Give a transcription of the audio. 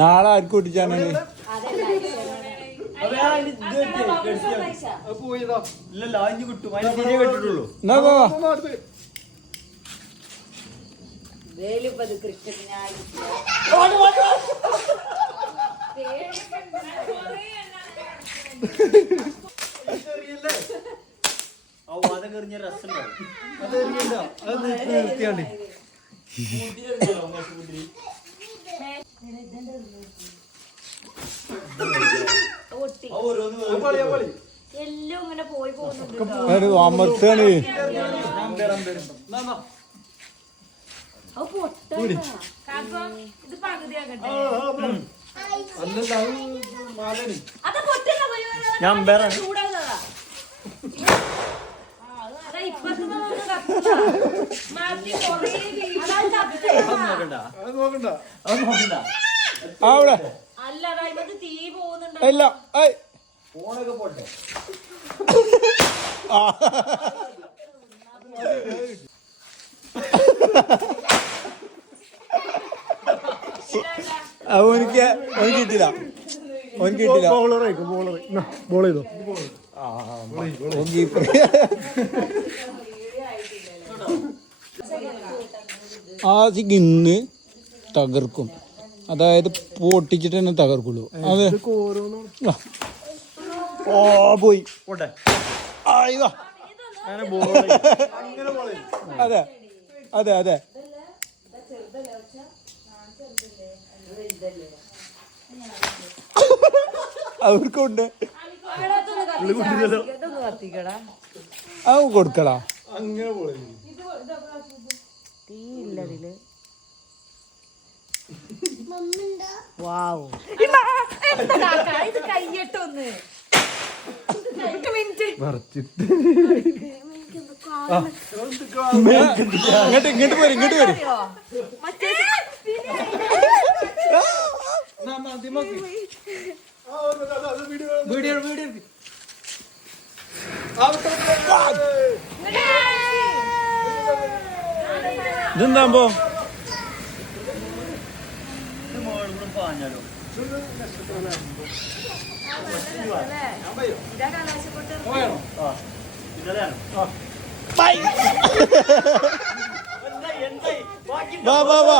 നാളെ ആർക്ക് കുട്ടിച്ചാണ് വേലിപ്പത് ക്രിക്കറ്റിനായി എല്ലാം ഇങ്ങനെ പോയി പോകുന്നുണ്ട്. അമർത്താണ് ഇത് പകുതിയാകട്ടെ. ഞാൻ ചൂടാകുന്നതാ. അവിടെ അല്ലടാ ഇത് തീ പോകുന്നുണ്ട്. ഇല്ല ഫോണൊക്കെ പോട്ടെ. അവനിക്ക് കിട്ടില്ല ബോൾ ചെയ്തോ ആദ്യം ഇന്ന് തകർക്കും, അതായത് പൊട്ടിച്ചിട്ട് തന്നെ തകർക്കുള്ളൂ. അതെ പോയി അതെ അതെ അതെ അവർക്കുണ്ട് കൊടുക്കടാ. തീയില്ലതില് ഇത് കയ്യട്ടൊന്ന് ഇങ്ങോട്ട് പോരും ഇതെന്താകുമ്പോ വാ